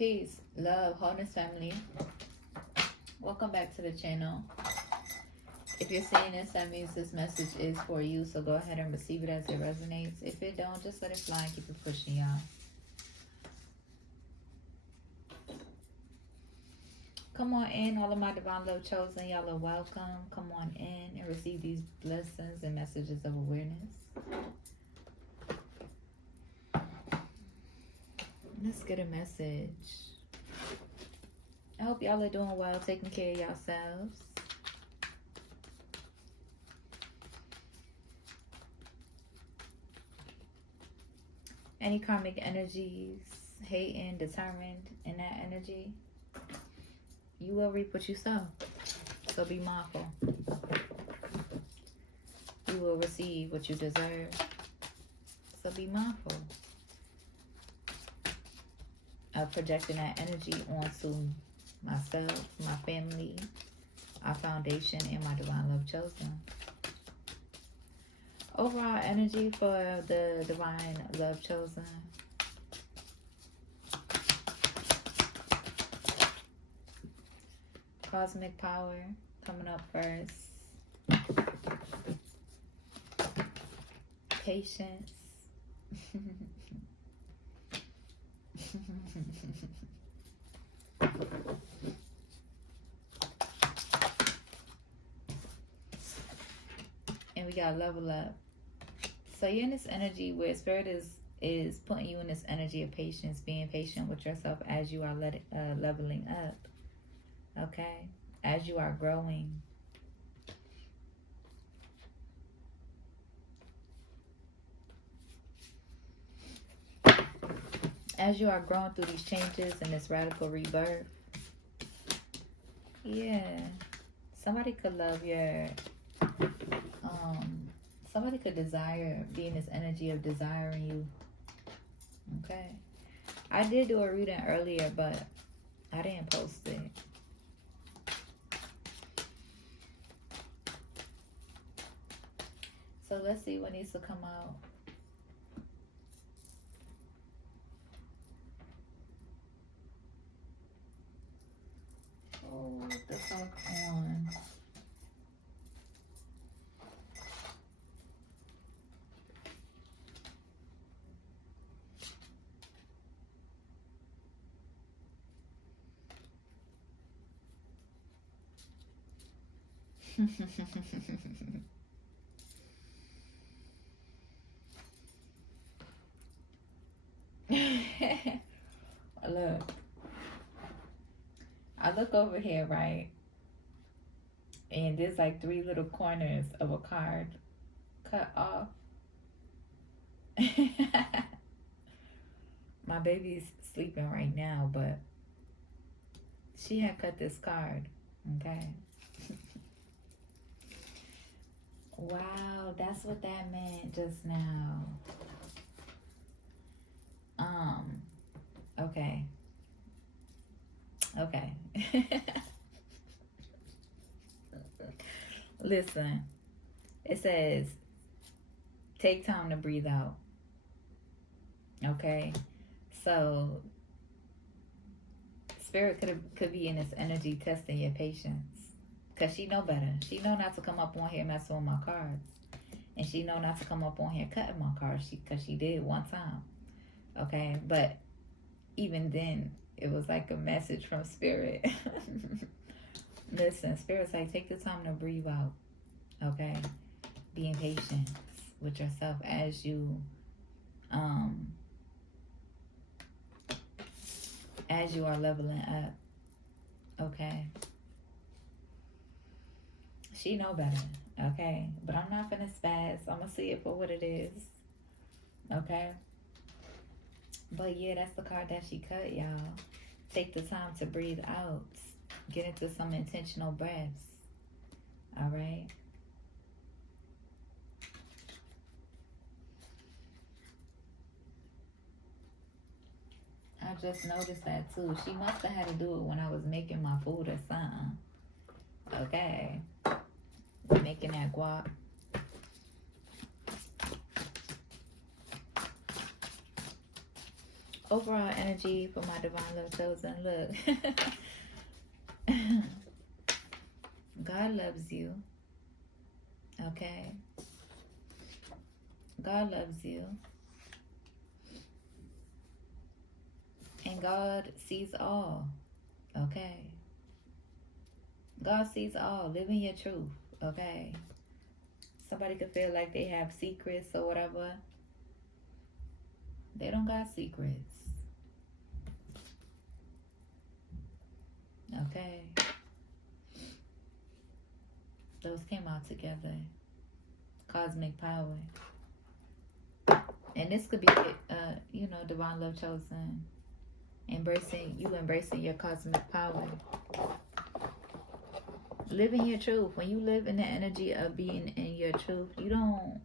Peace, love, wholeness, family. Welcome back to the channel. If you're seeing this, that means this message is for you. So go ahead and receive it as it resonates. If it don't, just let it fly and keep it pushing, y'all. Come on in, all of my divine love chosen. Y'all are welcome. Come on in and receive these blessings and messages of awareness. Let's get a message. I hope y'all are doing well, taking care of yourselves. Any karmic energies, hating, determined in that energy, you will reap what you sow. So be mindful. You will receive what you deserve. So be mindful of projecting that energy onto myself, my family, our foundation, and my divine love chosen. Overall energy for the divine love chosen. Cosmic power coming up first. Patience. And we got level up. So you're in this energy where spirit is putting you in this energy of patience, being patient with yourself as you are leveling up. Okay? As you are growing. As you are growing through these changes and this radical rebirth. Yeah. Somebody could love your somebody could desire, be in this energy of desiring you. Okay. I did do a reading earlier, but I didn't post it. So let's see what needs to come out. Oh, what the fuck on? Look, I look over here, right? And there's like 3 little corners of a card cut off. My baby's sleeping right now, but she had cut this card. Okay. Wow, that's what that meant just now. Okay. Okay. Listen, it says, take time to breathe out. Okay. So, spirit could be in this energy testing your patience. Because she know better. She know not to come up on here messing with my cards. And she know not to come up on here cutting my cards. Because she did one time. Okay. But even then, it was like a message from spirit. Listen, spirit's like, take the time to breathe out. Okay. Being patient with yourself as you are leveling up. Okay. She know better. Okay. But I'm not finna spaz. I'm gonna see it for what it is. Okay. But yeah, that's the card that she cut, y'all. Take the time to breathe out. Get into some intentional breaths. All right. I just noticed that too. She must have had to do it when I was making my food or something. Okay. Making that guac. Overall energy for my divine love chosen. Look. God loves you. Okay. God loves you. And God sees all. Okay. God sees all. Live in your truth. Okay. Somebody could feel like they have secrets or whatever. They don't got secrets. Okay. Those came out together. Cosmic power. And this could be, divine love chosen. Embracing your cosmic power. Living your truth. When you live in the energy of being in your truth, you don't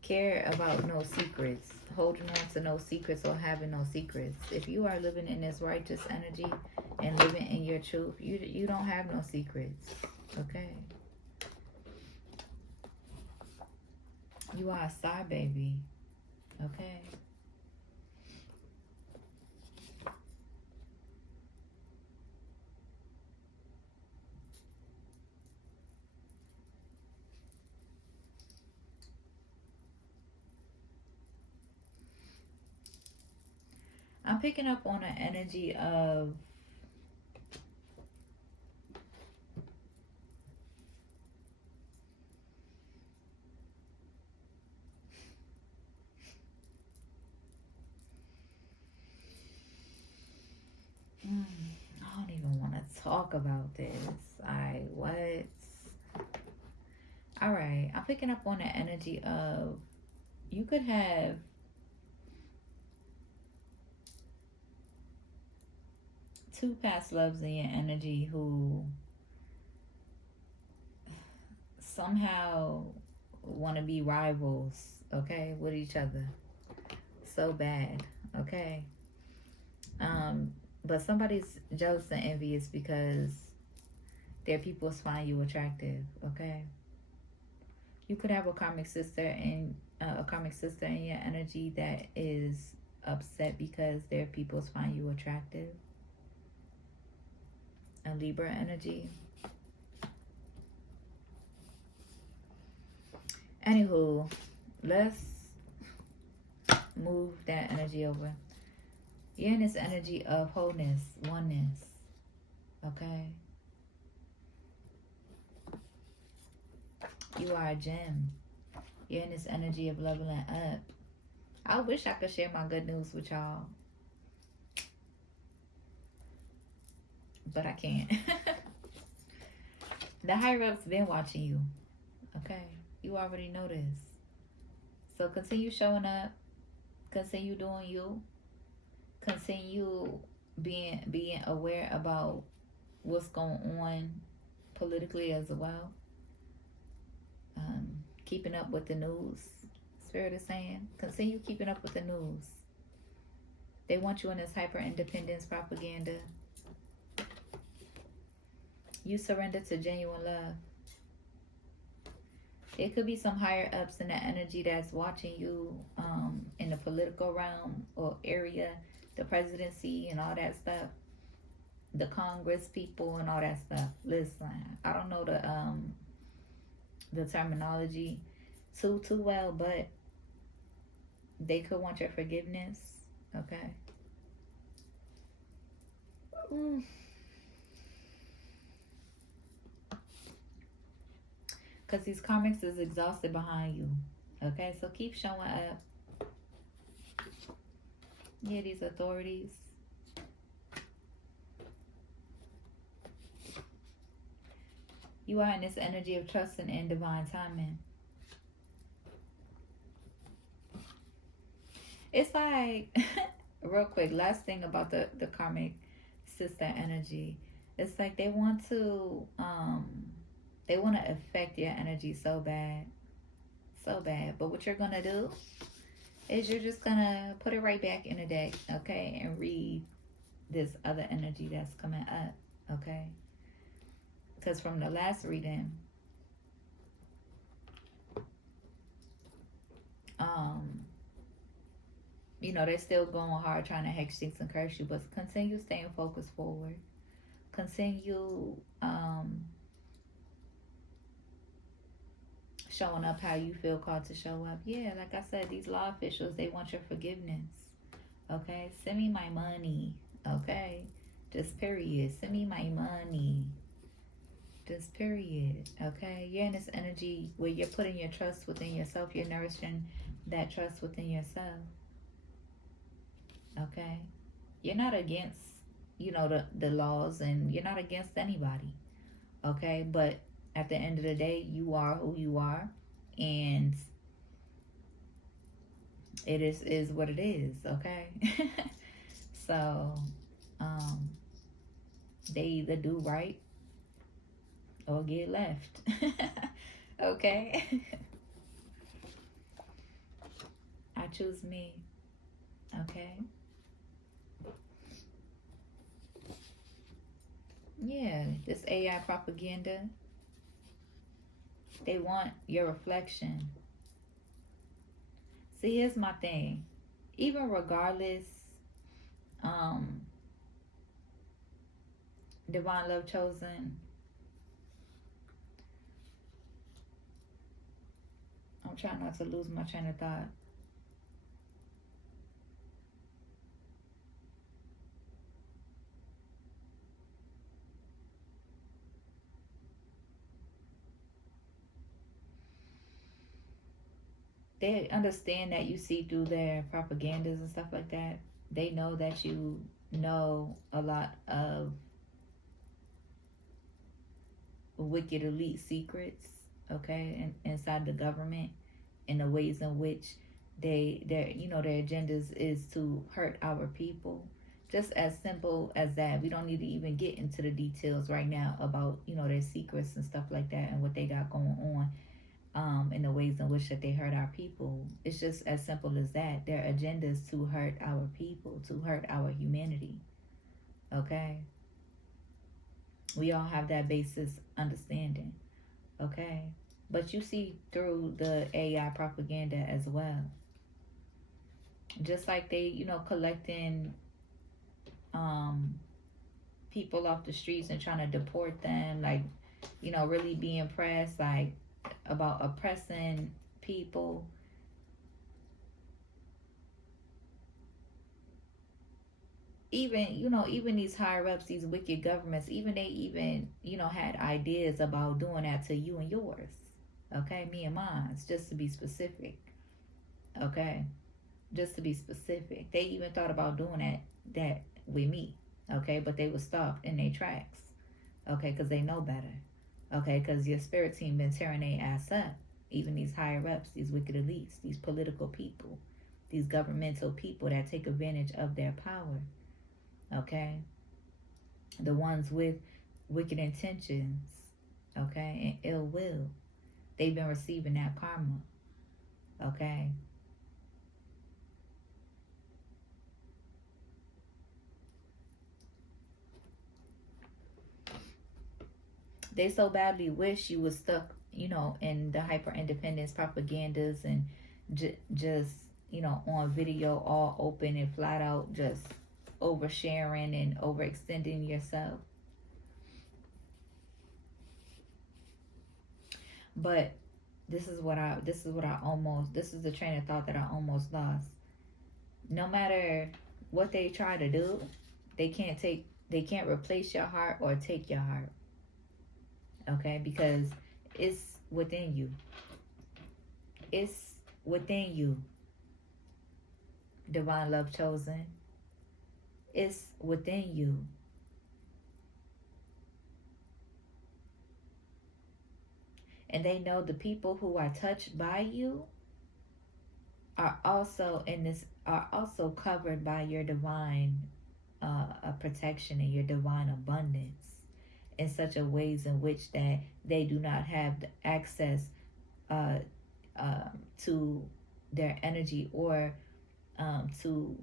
care about no secrets, holding on to no secrets or having no secrets. If you are living in this righteous energy and living in your truth, you don't have no secrets. Okay. You are a star baby. Okay. I'm picking up on an energy of I don't even want to talk about this. What? Alright, I'm picking up on the energy of you could have two past loves in your energy who somehow want to be rivals, okay, with each other. So bad, okay? But somebody's jealous and envious because their people find you attractive, okay? You could have a karmic sister in your energy that is upset because their peoples find you attractive. A Libra energy. Anywho, let's move that energy over. You're in this energy of wholeness, oneness. Okay? You are a gem. You're in this energy of leveling up. I wish I could share my good news with y'all, but I can't. The higher ups been watching you. Okay? You already know this. So continue showing up. Continue doing you. Continue being aware about what's going on politically as well. Keeping up with the news. Spirit is saying, continue keeping up with the news. They want you in this hyper independence propaganda. You surrender to genuine love. It could be some higher ups in the energy that's watching you in the political realm or area, the presidency and all that stuff, the Congress people and all that stuff. Listen, I don't know the terminology too well, but they could want your forgiveness. Okay. Because these karmics is exhausted behind you. Okay, so keep showing up. Yeah, these authorities. You are in this energy of trusting in divine timing. It's like, real quick, last thing about the karmic sister energy. It's like they want to affect your energy so bad. So bad. But what you're going to do is you're just going to put it right back in the deck, okay? And read this other energy that's coming up, okay? Because from the last reading, They're still going hard trying to hex, jinx, and curse you, but continue staying focused forward. Continue showing up how you feel called to show up. Yeah, like I said, these law officials, they want your forgiveness. Okay, send me my money. Okay, just period. Send me my money. Just period. Okay, you're in this energy where you're putting your trust within yourself. You're nourishing that trust within yourself. Okay, you're not against, the laws, and you're not against anybody. Okay, but at the end of the day, you are who you are, and it is what it is. Okay. So um they either do right or get left. Okay. I choose me. Okay. Yeah, this AI propaganda, they want your reflection. See, here's my thing. Even regardless, um, divine love chosen, I'm trying not to lose my train of thought. They understand that you see through their propagandas and stuff like that. They know that you know a lot of wicked elite secrets, okay, and inside the government, and the ways in which their agendas is to hurt our people. Just as simple as that. We don't need to even get into the details right now about their secrets and stuff like that and what they got going on, in the ways in which that they hurt our people. It's just as simple as that. Their agenda is to hurt our people, to hurt our humanity. Okay, we all have that basis understanding. Okay, but you see through the AI propaganda as well. Just like they, collecting um people off the streets and trying to deport them, like, really being pressed, like, about oppressing people. Even these higher ups, these wicked governments, even they even, had ideas about doing that to you and yours. Okay, me and mine, just to be specific. Okay, just to be specific. They even thought about doing that with me. Okay, but they were stopped in their tracks. Okay, because they know better. Okay, because your spirit team been tearing their ass up. Even these higher ups, these wicked elites, these political people, these governmental people that take advantage of their power. Okay, the ones with wicked intentions, okay, and ill will, they've been receiving that karma. Okay, they so badly wish you was stuck, in the hyper independence propagandas, and just, on video, all open and flat out, just oversharing and overextending yourself. But this is the train of thought that I almost lost. No matter what they try to do, they can't replace your heart or take your heart. Okay, because it's within you. It's within you, divine love chosen. It's within you. And they know the people who are touched by you are also covered by your divine protection and your divine abundance, in such a ways in which that they do not have the access uh, to their energy, or to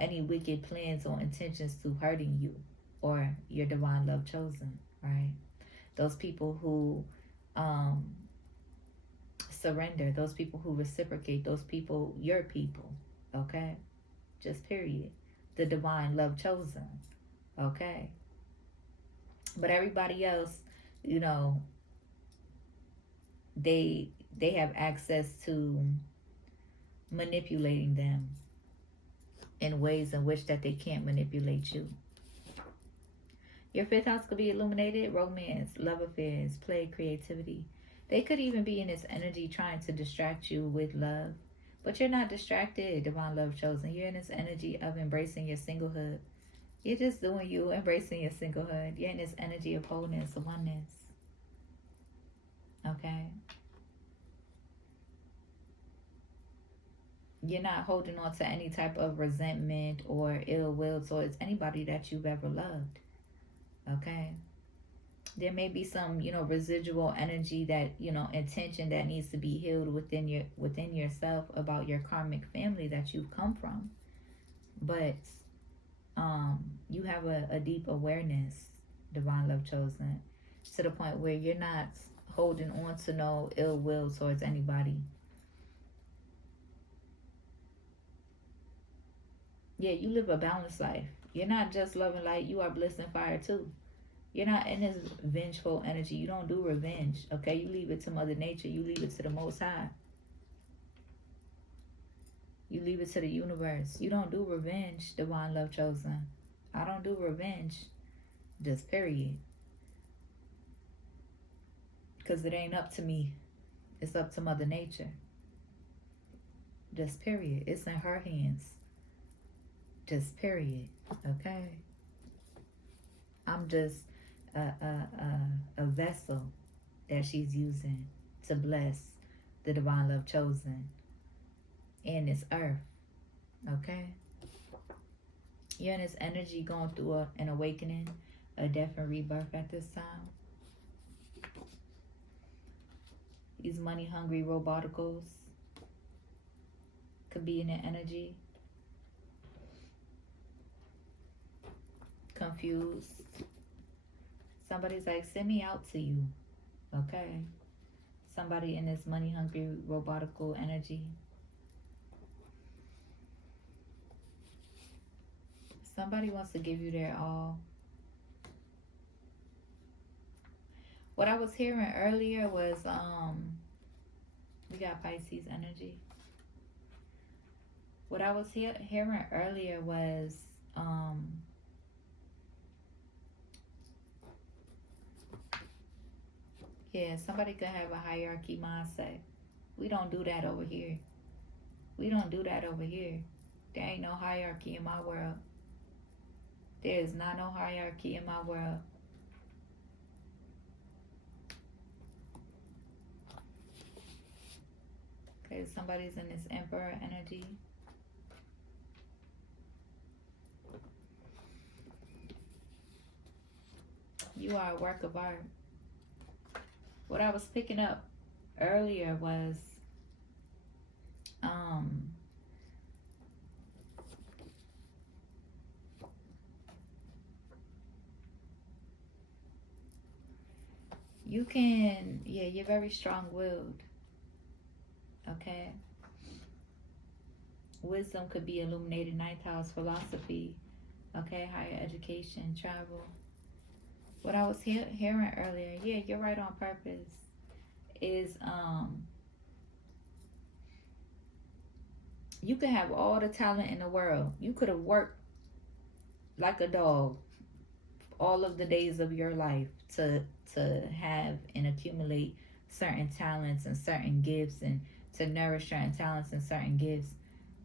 any wicked plans or intentions to hurting you or your divine love chosen, right? Those people who surrender, those people who reciprocate, those people, your people. Okay? Just period. The divine love chosen. Okay? But everybody else, you know, they have access to manipulating them in ways in which that they can't manipulate you. Your fifth house could be illuminated, romance, love affairs, play, creativity. They could even be in this energy trying to distract you with love. But you're not distracted, divine love chosen. You're in this energy of embracing your singlehood. You're just doing you, embracing your singlehood. You're in this energy of wholeness, oneness. Okay? You're not holding on to any type of resentment or ill will towards anybody that you've ever loved. Okay? There may be some, residual energy that, intention that needs to be healed within yourself about your karmic family that you've come from. But you have a deep awareness, divine love chosen, to the point where you're not holding on to no ill will towards anybody. Yeah, you live a balanced life. You're not just loving light, you are bliss and fire too. You're not in this vengeful energy. You don't do revenge, okay? You leave it to Mother Nature. You leave it to the Most High. You leave it to the universe. You don't do revenge, divine love chosen. I don't do revenge, just period. Because it ain't up to me. It's up to Mother Nature. Just period. It's in her hands. Just period. Okay? I'm just a vessel that she's using to bless the divine love chosen in this earth. Okay? You're in this energy going through an awakening, a death and rebirth at this time. These money hungry roboticals could be in the energy. Confused. Somebody's like, send me out to you. Okay? Somebody in this money hungry robotical energy. Somebody wants to give you their all. What I was hearing earlier was we got Pisces energy. What I was hearing earlier was yeah, somebody could have a hierarchy mindset. We don't do that over here. We don't do that over here. There ain't no hierarchy in my world. There is not no hierarchy in my world. Okay, somebody's in this emperor energy. You are a work of art. What I was picking up earlier was you can, yeah, you're very strong-willed. Okay? Wisdom could be illuminated, ninth house, philosophy. Okay? Higher education, travel. What I was hearing earlier, yeah, you're right on purpose, is you could have all the talent in the world. You could have worked like a dog all of the days of your life to have and accumulate certain talents and certain gifts, and to nourish certain talents and certain gifts.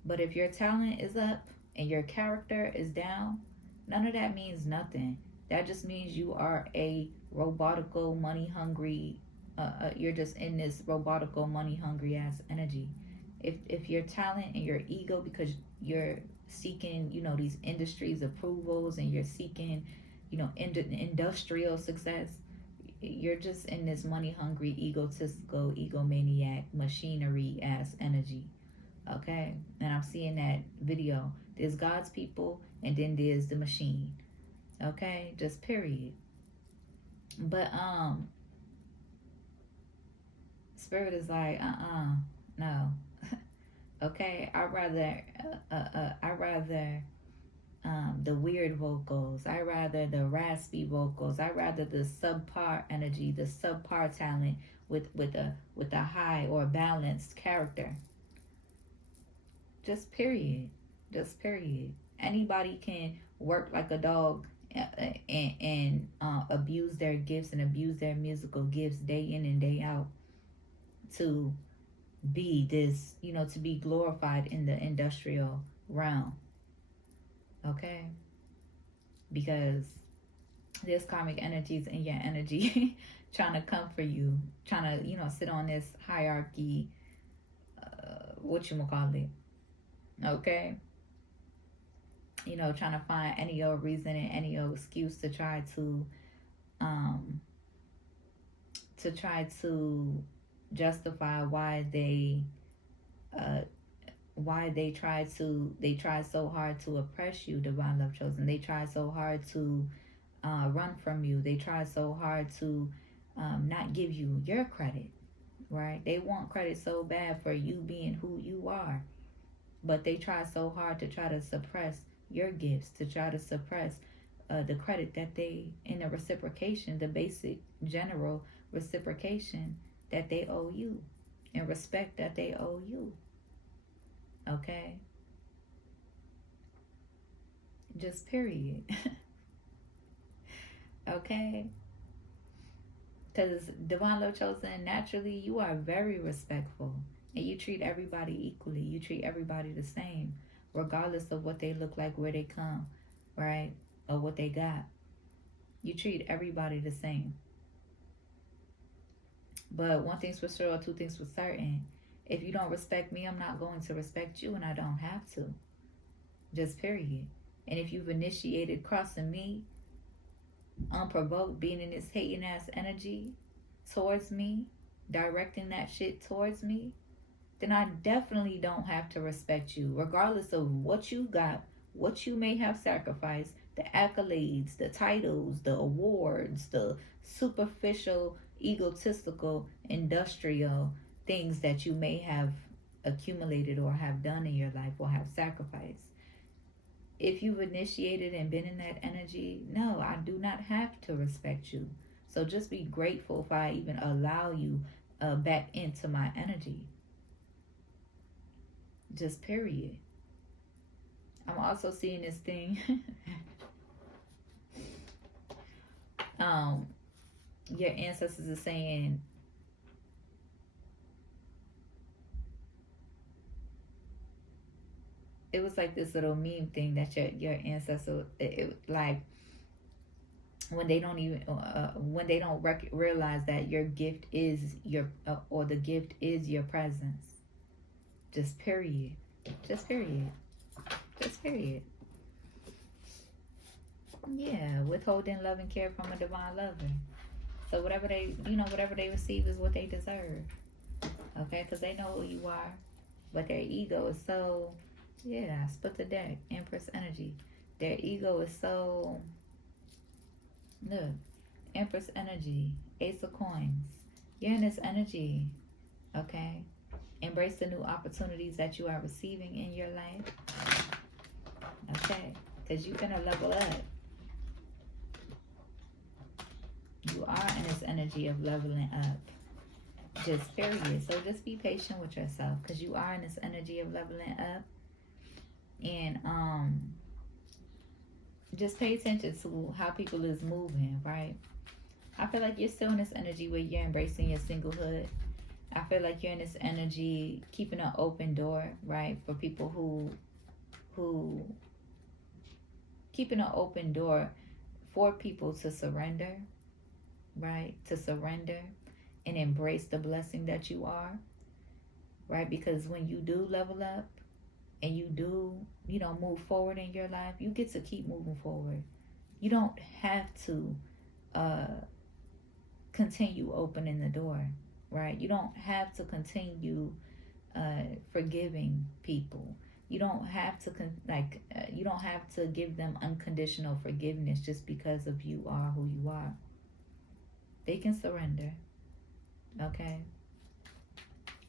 But if your talent is up and your character is down, none of that means nothing. That just means you are a robotical, money-hungry, you're just in this robotical, money-hungry ass energy. If your talent and your ego, because you're seeking, these industries approvals, and you're seeking, industrial success, you're just in this money-hungry, egotistical, egomaniac, machinery-ass energy. Okay? And I'm seeing that video. There's God's people, and then there's the machine. Okay, just period. But Spirit is like, no. Okay, I rather the weird vocals. I rather the raspy vocals. I rather the subpar energy, the subpar talent with a high or balanced character. Just period. Just period. Anybody can work like a dog and abuse their gifts and abuse their musical gifts day in and day out to be this, to be glorified in the industrial realm. Okay? Because there's karmic energies in your energy trying to come for you, trying to, sit on this hierarchy, what you call it. Okay? Trying to find any old reason and any old excuse to try to justify why they try so hard to oppress you, divine love chosen. They try so hard to run from you. They try so hard to not give you your credit, right? They want credit so bad for you being who you are, but they try so hard to try to suppress your gifts, to try to suppress the credit that they, in the reciprocation, the basic general reciprocation that they owe you, and respect that they owe you. Okay? Just period. Okay? Because divine love chosen, naturally, you are very respectful. And you treat everybody equally. You treat everybody the same, regardless of what they look like, where they come, right? Or what they got. You treat everybody the same. But one thing's for sure, two things for certain. If you don't respect me, I'm not going to respect you, and I don't have to. Just period. And if you've initiated crossing me, unprovoked, being in this hating ass energy towards me, directing that shit towards me, then I definitely don't have to respect you, regardless of what you got, what you may have sacrificed, the accolades, the titles, the awards, the superficial, egotistical, industrial things that you may have accumulated or have done in your life or have sacrificed. If you've initiated and been in that energy, no, I do not have to respect you. So just be grateful if I even allow you back into my energy. Just period. I'm also seeing this thing. Your ancestors are saying, it was like this little meme thing that your ancestor, like when they don't even when they don't realize that your gift is your or the gift is your presence. Just period. Just period. Just period. Yeah, withholding love and care from a divine lover. So whatever they receive is what they deserve. Okay, because they know who you are, but their ego is so, yeah, split the deck, Empress energy. Their ego is so, look, Empress energy, Ace of Coins. You're in this energy, okay? Embrace the new opportunities that you are receiving in your life, okay? Because you're going to level up. You are in this energy of leveling up. Just period. So just be patient with yourself, because you are in this energy of leveling up. And just pay attention to how people is moving, right? I feel like you're still in this energy where you're embracing your singlehood. I feel like you're in this energy keeping an open door, right? For people who keeping an open door for people to surrender, right? To surrender and embrace the blessing that you are, right? Because when you do level up and you do, move forward in your life, you get to keep moving forward. You don't have to continue opening the door, right? You don't have to continue forgiving people. You don't have to you don't have to give them unconditional forgiveness just because of you are who you are. They can surrender. Okay?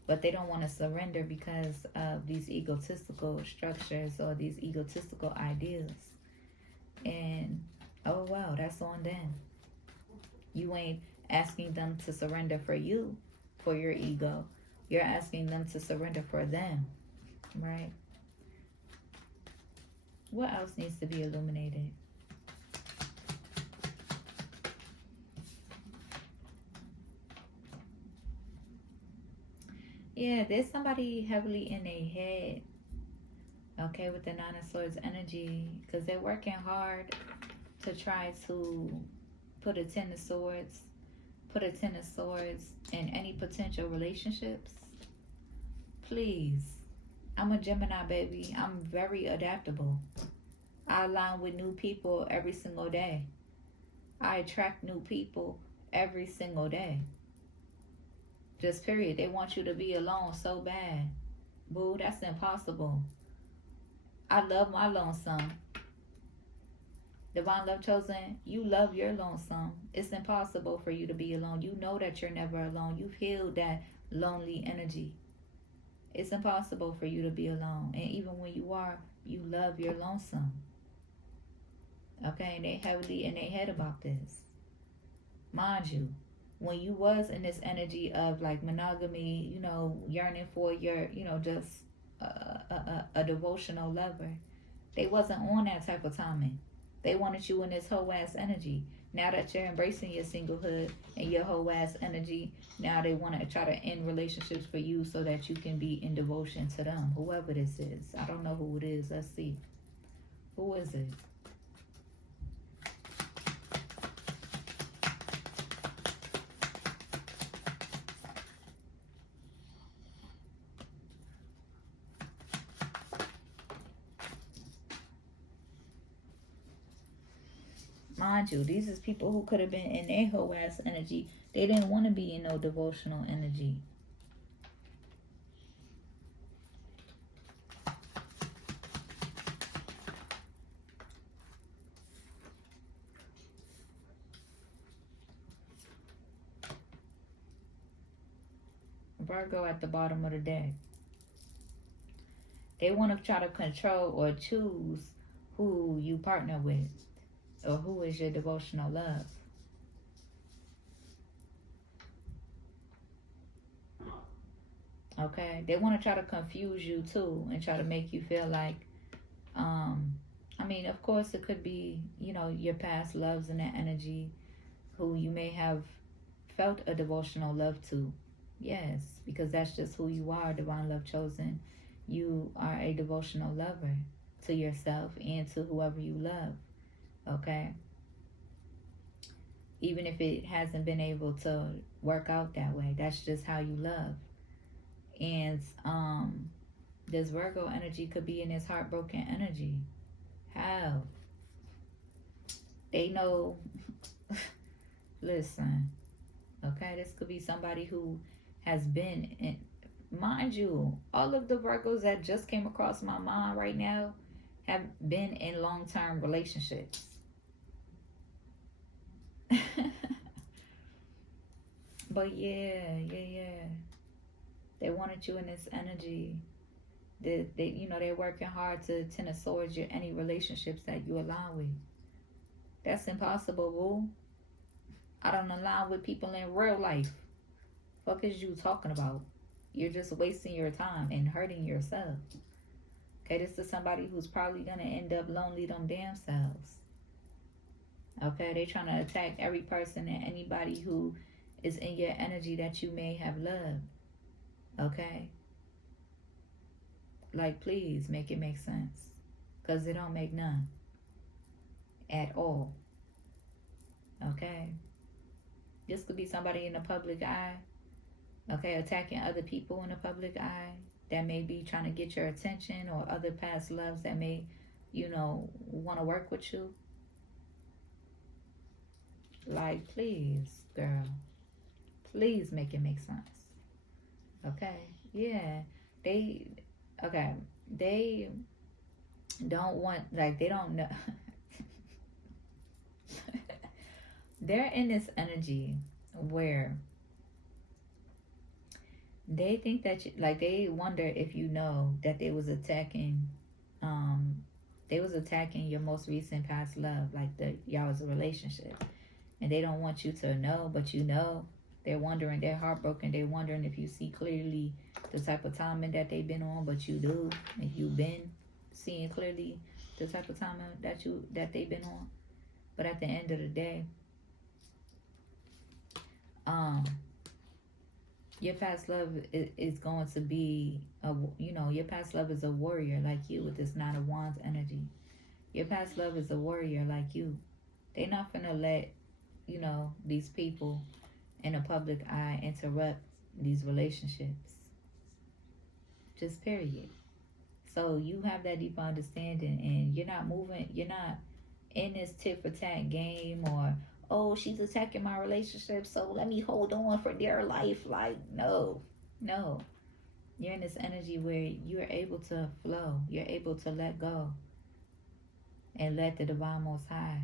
but they don't want to surrender because of these egotistical structures or these egotistical ideas. And oh well, that's on them. You ain't asking them to surrender for you, for your ego. You're asking them to surrender for them, right? What else needs to be illuminated? Yeah, there's somebody heavily in their head, okay, with the Nine of Swords energy, because they're working hard to try to put a Ten of Swords, in any potential relationships. Please. I'm a Gemini, baby. I'm very adaptable. I align with new people every single day. I attract new people every single day. Just period. They want you to be alone so bad. Boo, that's impossible. I love my lonesome. Divine Love Chosen, you love your lonesome. It's impossible for you to be alone. You know that you're never alone. You've healed that lonely energy. It's impossible for you to be alone. And even when you are, you love your lonesome. Okay, and they heavily in their head about this. Mind you, when you was in this energy of like monogamy, you know, yearning for your, you know, just a devotional lover, they wasn't on that type of timing. They wanted you in this whole ass energy. Now that you're embracing your singlehood and your whole ass energy, now they want to try to end relationships for you so that you can be in devotion to them. Whoever this is. I don't know who it is. Let's see. Who is it? Mind you, these is people who could have been in their whole ass energy. They didn't want to be in no devotional energy. Virgo at the bottom of the deck. They want to try to control or choose who you partner with or who is your devotional love. Okay, they want to try to confuse you too and try to make you feel like, I mean, of course, it could be, you know, your past loves and that energy who you may have felt a devotional love to. Yes, because that's just who you are, Divine Love Chosen. You are a devotional lover to yourself and to whoever you love. Okay? Even if it hasn't been able to work out that way, that's just how you love. And this Virgo energy could be in this heartbroken energy. How? They know. Listen, okay, this could be somebody who has been in, mind you, all of the Virgos that just came across my mind right now have been in long-term relationships. But yeah. They wanted you in this energy. They you know, they're working hard to tend to towards your any relationships that you align with. That's impossible, boo. I don't align with people in real life. Fuck is you talking about? You're just wasting your time and hurting yourself. Okay, this is somebody who's probably gonna end up lonely them damn selves. Okay, they trying to attack every person and anybody who is in your energy that you may have loved. Okay, like please make it make sense, because it don't make none at all. Okay, this could be somebody in the public eye. Okay, attacking other people in the public eye that may be trying to get your attention, or other past loves that may, you know, want to work with you. Like, please, girl, please make it make sense. Okay, yeah, they, okay, they don't want, like, they don't know. They're in this energy where They think that you, like, they wonder if you know that um they was attacking your most recent past love, like the y'all was a relationship, and they don't want you to know, but you know. They're wondering, they're heartbroken, they're wondering if you see clearly the type of timing that they've been on, but you do, and you've been seeing clearly the type of timing that they've been on. But at the end of the day, um your past love is going to be your past love is a warrior like you with this Nine of Wands energy. Your past love is a warrior like you. They're not gonna let these people in a public eye interrupt these relationships. Just period. So you have that deep understanding, and you're not moving. You're not in this tit for tat game, or oh, she's attacking my relationship, so let me hold on for dear life. Like, no, no. You're in this energy where you're able to flow. You're able to let go and let the divine most high.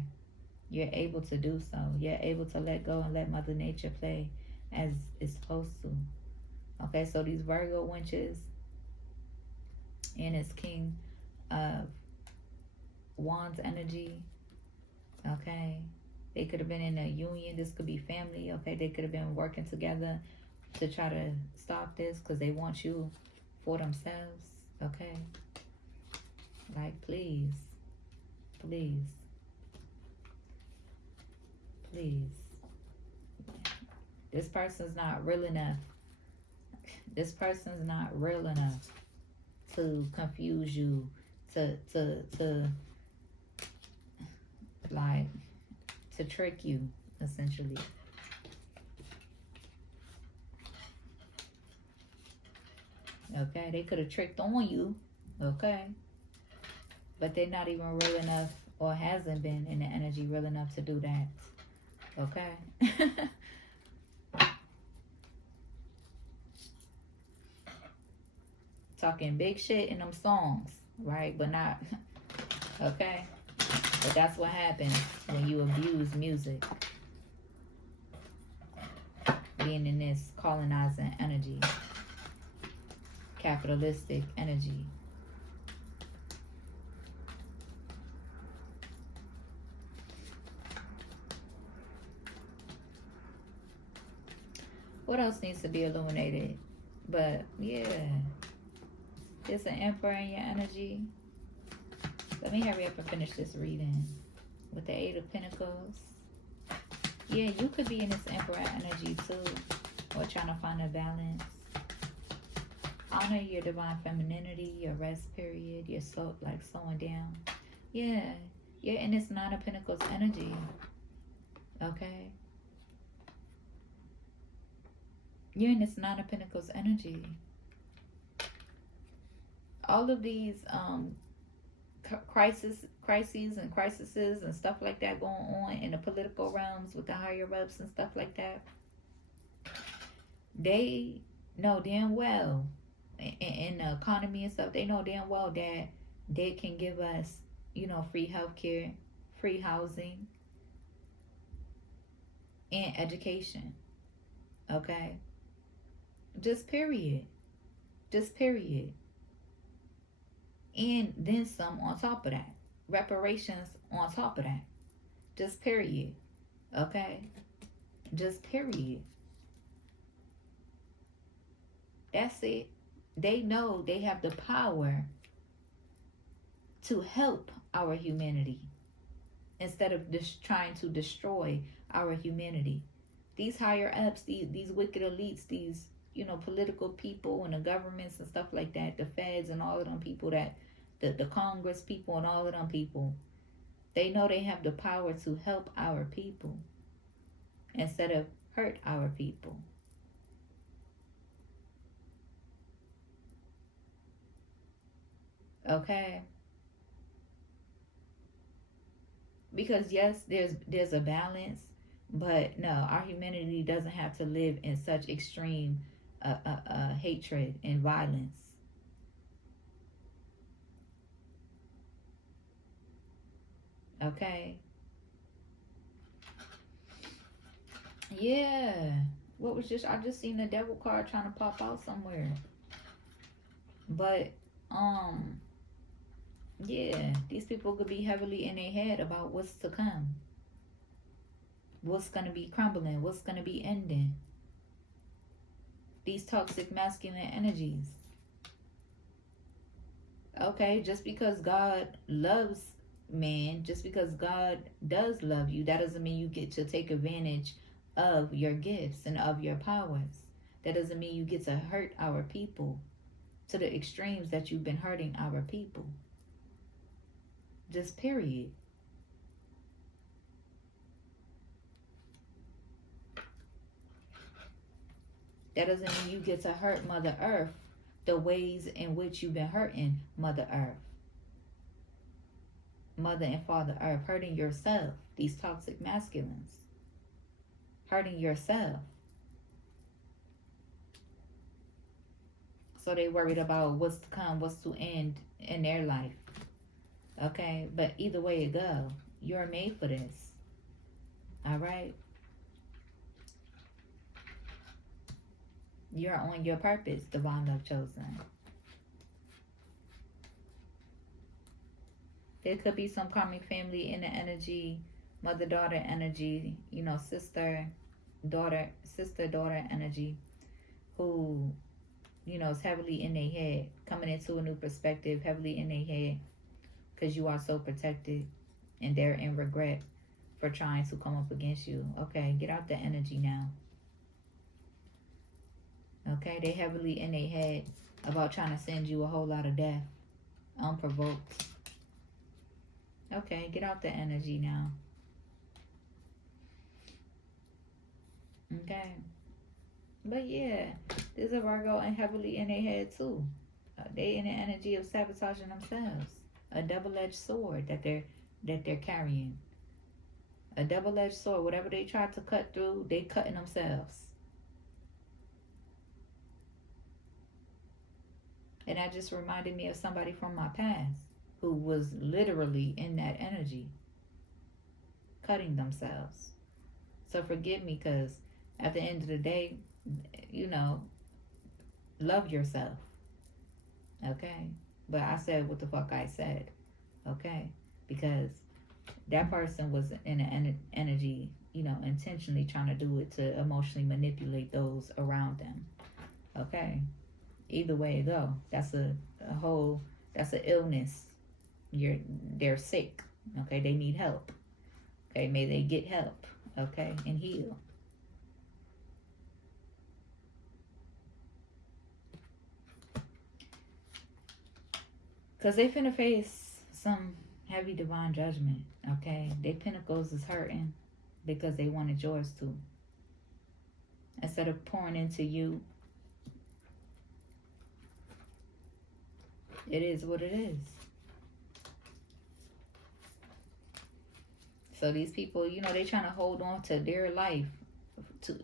You're able to do so. You're able to let go and let Mother Nature play as it's supposed to. Okay, so these Virgo winches and its King of Wands energy. Okay, they could have been in a union. This could be family. Okay, they could have been working together to try to stop this because they want you for themselves. Okay, like, please, please, please. This person's not real enough. This person's not real enough to confuse you, to like, to trick you, essentially. Okay, they could have tricked on you. Okay, but they're not even real enough, or hasn't been in the energy real enough to do that. Okay. Talking big shit in them songs, right? But not okay. But that's what happens when you abuse music. Being in this colonizing energy, capitalistic energy. What else needs to be illuminated? But yeah, there's an Emperor in your energy. Let me hurry up and finish this reading with the Eight of Pentacles. Yeah, you could be in this Emperor energy too, or trying to find a balance. Honor your divine femininity, your rest period, your slowing down. Yeah, you're in this Nine of Pentacles energy. Okay, you're in this Nine of Pentacles energy. All of these crises and stuff like that going on in the political realms with the higher ups and stuff like that. They know damn well, in the economy and stuff, they know damn well that they can give us, free healthcare, free housing, and education. Okay, just period. And then some on top of that. Reparations on top of that. Just period. Okay? Just period. That's it. They know they have the power to help our humanity instead of just trying to destroy our humanity. These higher ups, these wicked elites, these political people and the governments and stuff like that, the feds and all of them people, that the Congress people and all of them people, they know they have the power to help our people instead of hurt our people. Okay? Because yes, there's a balance, but no, our humanity doesn't have to live in such extreme hatred and violence. Okay? Yeah. What was just, I just seen the devil card trying to pop out somewhere. But, yeah, these people could be heavily in their head about what's to come. What's going to be crumbling. What's going to be ending. These toxic masculine energies. Okay, just because God loves man, just because God does love you, that doesn't mean you get to take advantage of your gifts and of your powers. That doesn't mean you get to hurt our people to the extremes that you've been hurting our people. Just period. That doesn't mean you get to hurt Mother Earth the ways in which you've been hurting Mother Earth. Mother and Father Earth, hurting yourself. These toxic masculines. Hurting yourself. So they worried about what's to come, what's to end in their life. Okay, but either way it go, you're made for this. All right? You're on your purpose, divine love chosen. There could be some karmic family in the energy, mother-daughter energy, you know, sister-daughter energy, who, you know, is heavily in their head, coming into a new perspective, heavily in their head, because you are so protected, and they're in regret for trying to come up against you. Okay, get out the energy now. Okay, they heavily in their head about trying to send you a whole lot of death, unprovoked. Okay, get out the energy now. Okay. But yeah, there's a Virgo and heavily in their head too. They in the energy of sabotaging themselves. A double-edged sword that they're carrying. A double-edged sword. Whatever they try to cut through, they cutting themselves. And that just reminded me of somebody from my past who was literally in that energy, cutting themselves. So forgive me, because at the end of the day, you know, love yourself. Okay? But I said what the fuck I said. Okay? Because that person was in an energy, you know, intentionally trying to do it to emotionally manipulate those around them. Okay? Either way it go, that's that's an illness. They're sick. Okay? They need help. Okay? May they get help. Okay? And heal. Because they finna face some heavy divine judgment. Okay? Their pentacles is hurting because they wanted yours too. Instead of pouring into you, it is what it is. So these people, you know, they're trying to hold on to their life.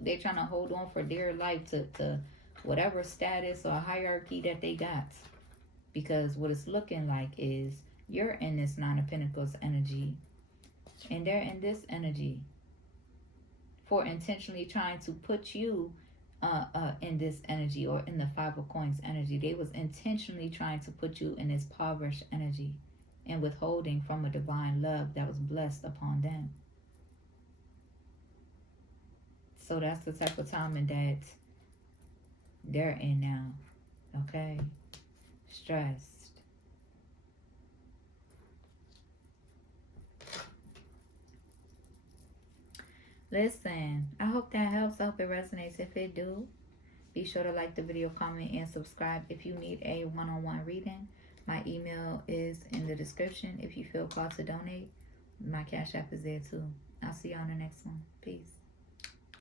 They're trying to hold on for their life to whatever status or hierarchy that they got. Because what it's looking like is you're in this Nine of Pentacles energy, and they're in this energy for intentionally trying to put you in this energy, or in the Five of Coins energy. They was intentionally trying to put you in this impoverished energy and withholding from a divine love that was blessed upon them. So that's the type of timing that they're in now. Okay? Stressed. Listen, I hope that helps. I hope it resonates. If it do, be sure to like the video, comment, and subscribe. If you need a one-on-one reading, my email is in the description. If you feel called to donate, my Cash App is there too. I'll see you on the next one. Peace.